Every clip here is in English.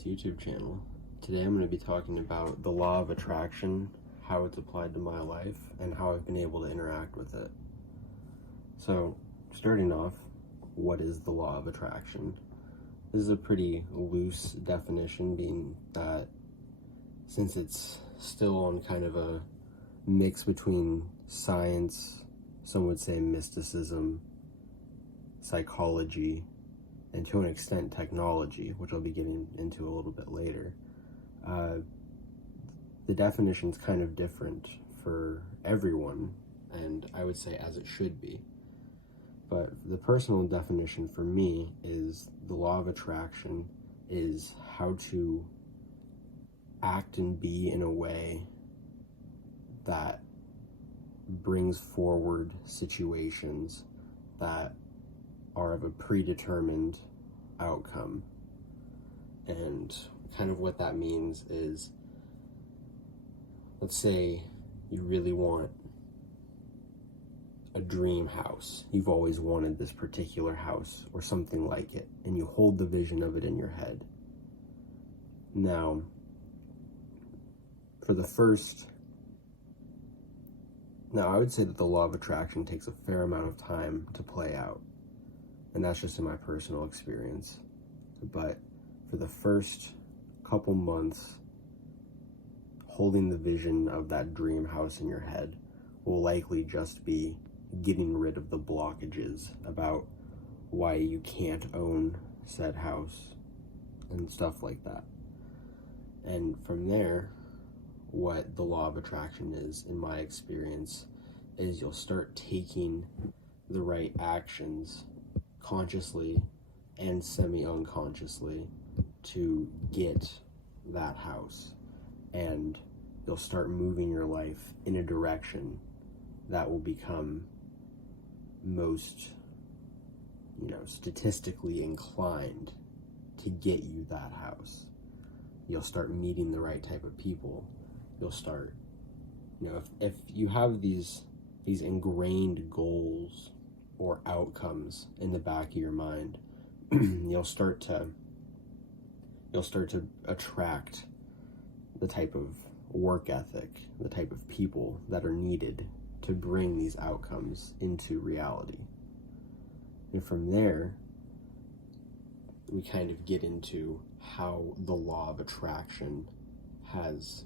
Mindfulness YouTube channel. Today I'm going to be talking about the law of attraction, how it's applied to my life, and how I've been able to interact with it. So, starting off, what is the law of attraction? This is a pretty loose definition, being that since it's still on kind of a mix between science, some would say mysticism, psychology, and to an extent technology, which I'll be getting into a little bit later. The definition's kind of different for everyone, and I would say as it should be. But the personal definition for me is the law of attraction is how to act and be in a way that brings forward situations that are of a predetermined outcome. And kind of what that means is, let's say you really want a dream house. You've always wanted this particular house or something like it, and you hold the vision of it in your head. Now, I would say that the law of attraction takes a fair amount of time to play out. And that's just in my personal experience. But for the first couple months, holding the vision of that dream house in your head will likely just be getting rid of the blockages about why you can't own said house and stuff like that. And from there, what the law of attraction is, in my experience, is you'll start taking the right actions consciously and semi-unconsciously to get that house, and you'll start moving your life in a direction that will become most, statistically inclined to get you that house. You'll start meeting the right type of people. You'll start, if you have these ingrained goals or outcomes in the back of your mind, you'll start to attract the type of work ethic, the type of people that are needed to bring these outcomes into reality. And from there, we kind of get into how the law of attraction has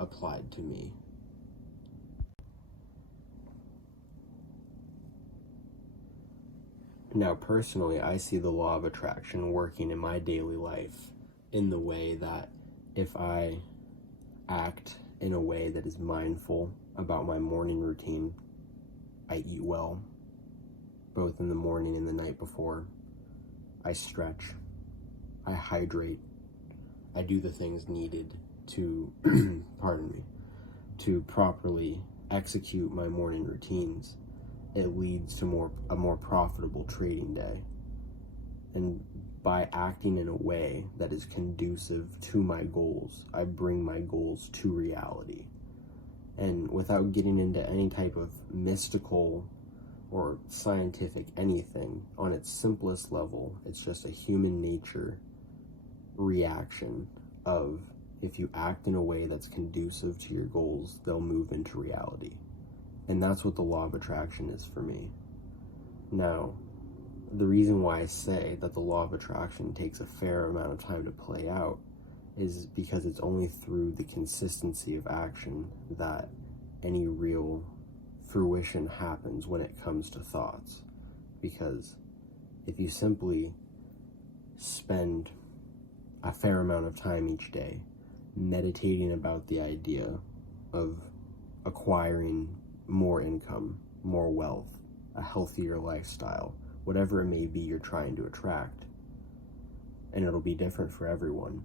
applied to me. Now, personally, I see the law of attraction working in my daily life in the way that if I act in a way that is mindful about my morning routine, I eat well, both in the morning and the night before. I stretch, I hydrate, I do the things needed to, to properly execute my morning routines. It leads to a more profitable trading day. And by acting in a way that is conducive to my goals, I bring my goals to reality. And without getting into any type of mystical or scientific anything, on its simplest level, it's just a human nature reaction of, if you act in a way that's conducive to your goals, they'll move into reality. And that's what the law of attraction is for me. Now, the reason why I say that the law of attraction takes a fair amount of time to play out is because it's only through the consistency of action that any real fruition happens when it comes to thoughts. Because if you simply spend a fair amount of time each day meditating about the idea of acquiring more income, more wealth, a healthier lifestyle, whatever it may be you're trying to attract, and it'll be different for everyone.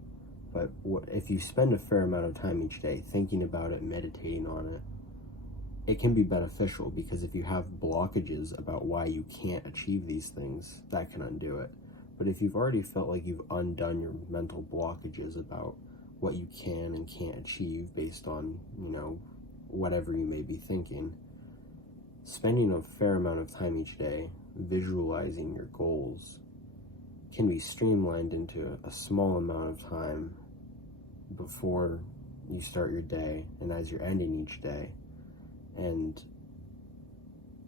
But if you spend a fair amount of time each day thinking about it, meditating on it, it can be beneficial, because if you have blockages about why you can't achieve these things, that can undo it. But if you've already felt like you've undone your mental blockages about what you can and can't achieve based on, whatever you may be thinking, spending a fair amount of time each day visualizing your goals can be streamlined into a small amount of time before you start your day and as you're ending each day. And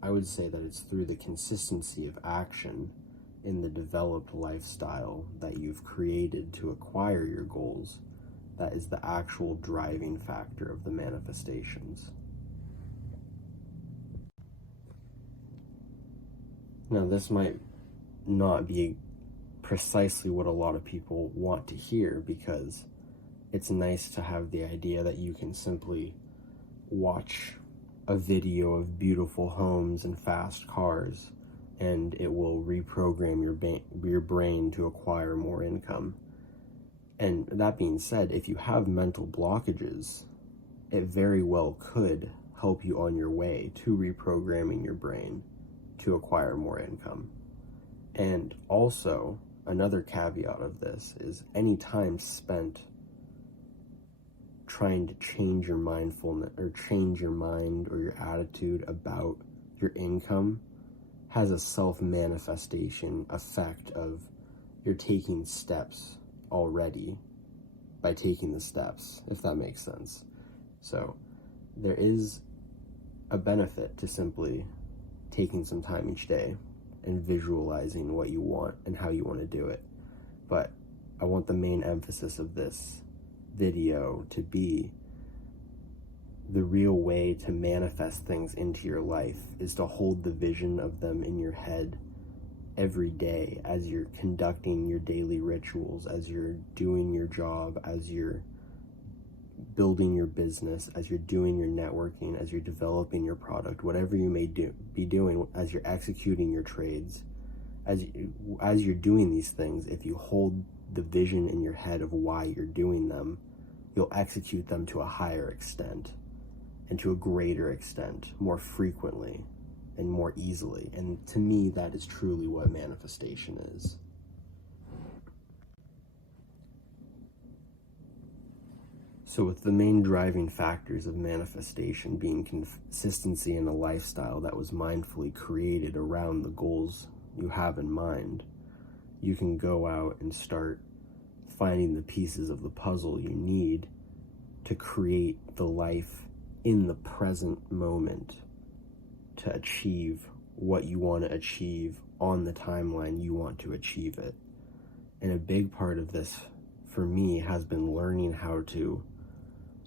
I would say that it's through the consistency of action in the developed lifestyle that you've created to acquire your goals that is the actual driving factor of the manifestations. Now, this might not be precisely what a lot of people want to hear, because it's nice to have the idea that you can simply watch a video of beautiful homes and fast cars and it will reprogram your brain to acquire more income. And that being said, if you have mental blockages, it very well could help you on your way to reprogramming your brain to acquire more income. And also, another caveat of this is any time spent trying to change your mindfulness or change your mind or your attitude about your income has a self-manifestation effect of you're taking steps already by taking the steps, if that makes sense. So there is a benefit to simply taking some time each day and visualizing what you want and how you want to do it. But I want the main emphasis of this video to be the real way to manifest things into your life is to hold the vision of them in your head every day as you're conducting your daily rituals, as you're doing your job, as you're building your business, as you're doing your networking, as you're developing your product, whatever you may be doing, as you're executing your trades, as you're doing these things. If you hold the vision in your head of why you're doing them, you'll execute them to a higher extent and to a greater extent, more frequently and more easily. And to me, that is truly what manifestation is. So with the main driving factors of manifestation being consistency in a lifestyle that was mindfully created around the goals you have in mind, you can go out and start finding the pieces of the puzzle you need to create the life in the present moment to achieve what you want to achieve on the timeline you want to achieve it. And a big part of this for me has been learning how to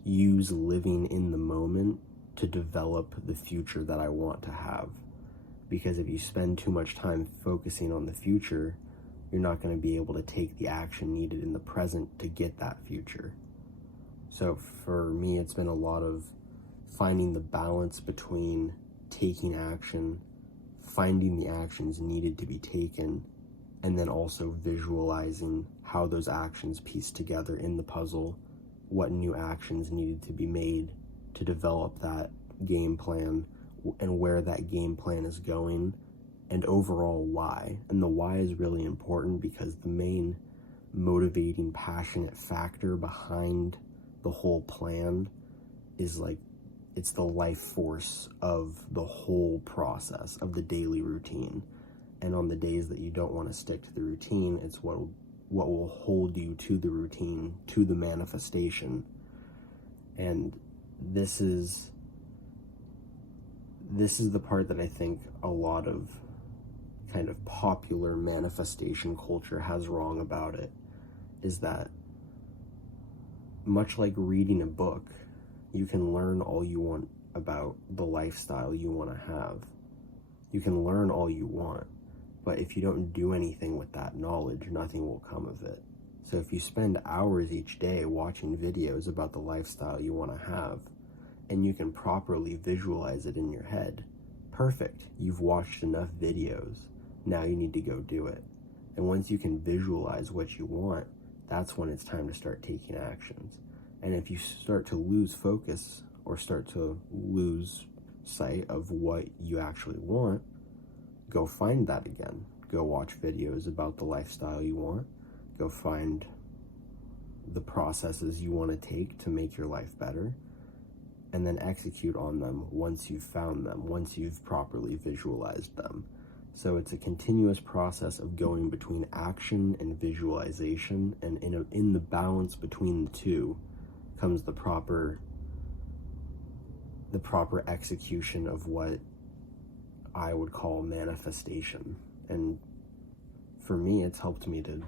use living in the moment to develop the future that I want to have. Because if you spend too much time focusing on the future, you're not going to be able to take the action needed in the present to get that future. So for me, it's been a lot of finding the balance between taking action, finding the actions needed to be taken, and then also visualizing how those actions piece together in the puzzle, what new actions needed to be made to develop that game plan and where that game plan is going, and overall why. And the why is really important because the main motivating, passionate factor behind the whole plan is it's the life force of the whole process of the daily routine. And on the days that you don't want to stick to the routine, it's what will hold you to the routine, to the manifestation. And this is the part that I think a lot of kind of popular manifestation culture has wrong about it, is that much like reading a book, you can learn all you want about the lifestyle you want to have. You can learn all you want, but if you don't do anything with that knowledge, nothing will come of it. So if you spend hours each day watching videos about the lifestyle you want to have, and you can properly visualize it in your head, perfect. You've watched enough videos. Now you need to go do it. And once you can visualize what you want, that's when it's time to start taking actions. And if you start to lose focus or start to lose sight of what you actually want, go find that again. Go watch videos about the lifestyle you want. Go find the processes you want to take to make your life better, and then execute on them once you've found them, once you've properly visualized them. So it's a continuous process of going between action and visualization, and in the balance between the two comes the proper execution of what I would call manifestation. And for me, it's helped me to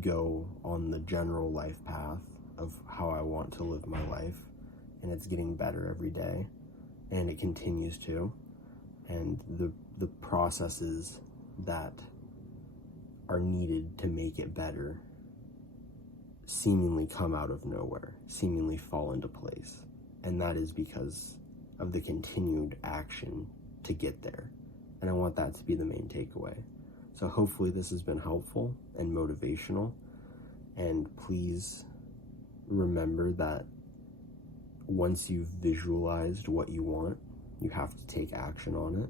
go on the general life path of how I want to live my life, and it's getting better every day, and it continues to. And the processes that are needed to make it better seemingly come out of nowhere, seemingly fall into place. And that is because of the continued action to get there. And I want that to be the main takeaway. So hopefully this has been helpful and motivational. And please remember that once you've visualized what you want, you have to take action on it.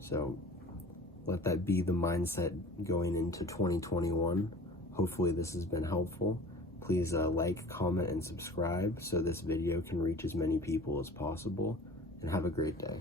So let that be the mindset going into 2021. Hopefully this has been helpful. Please like, comment, and subscribe so this video can reach as many people as possible. And have a great day.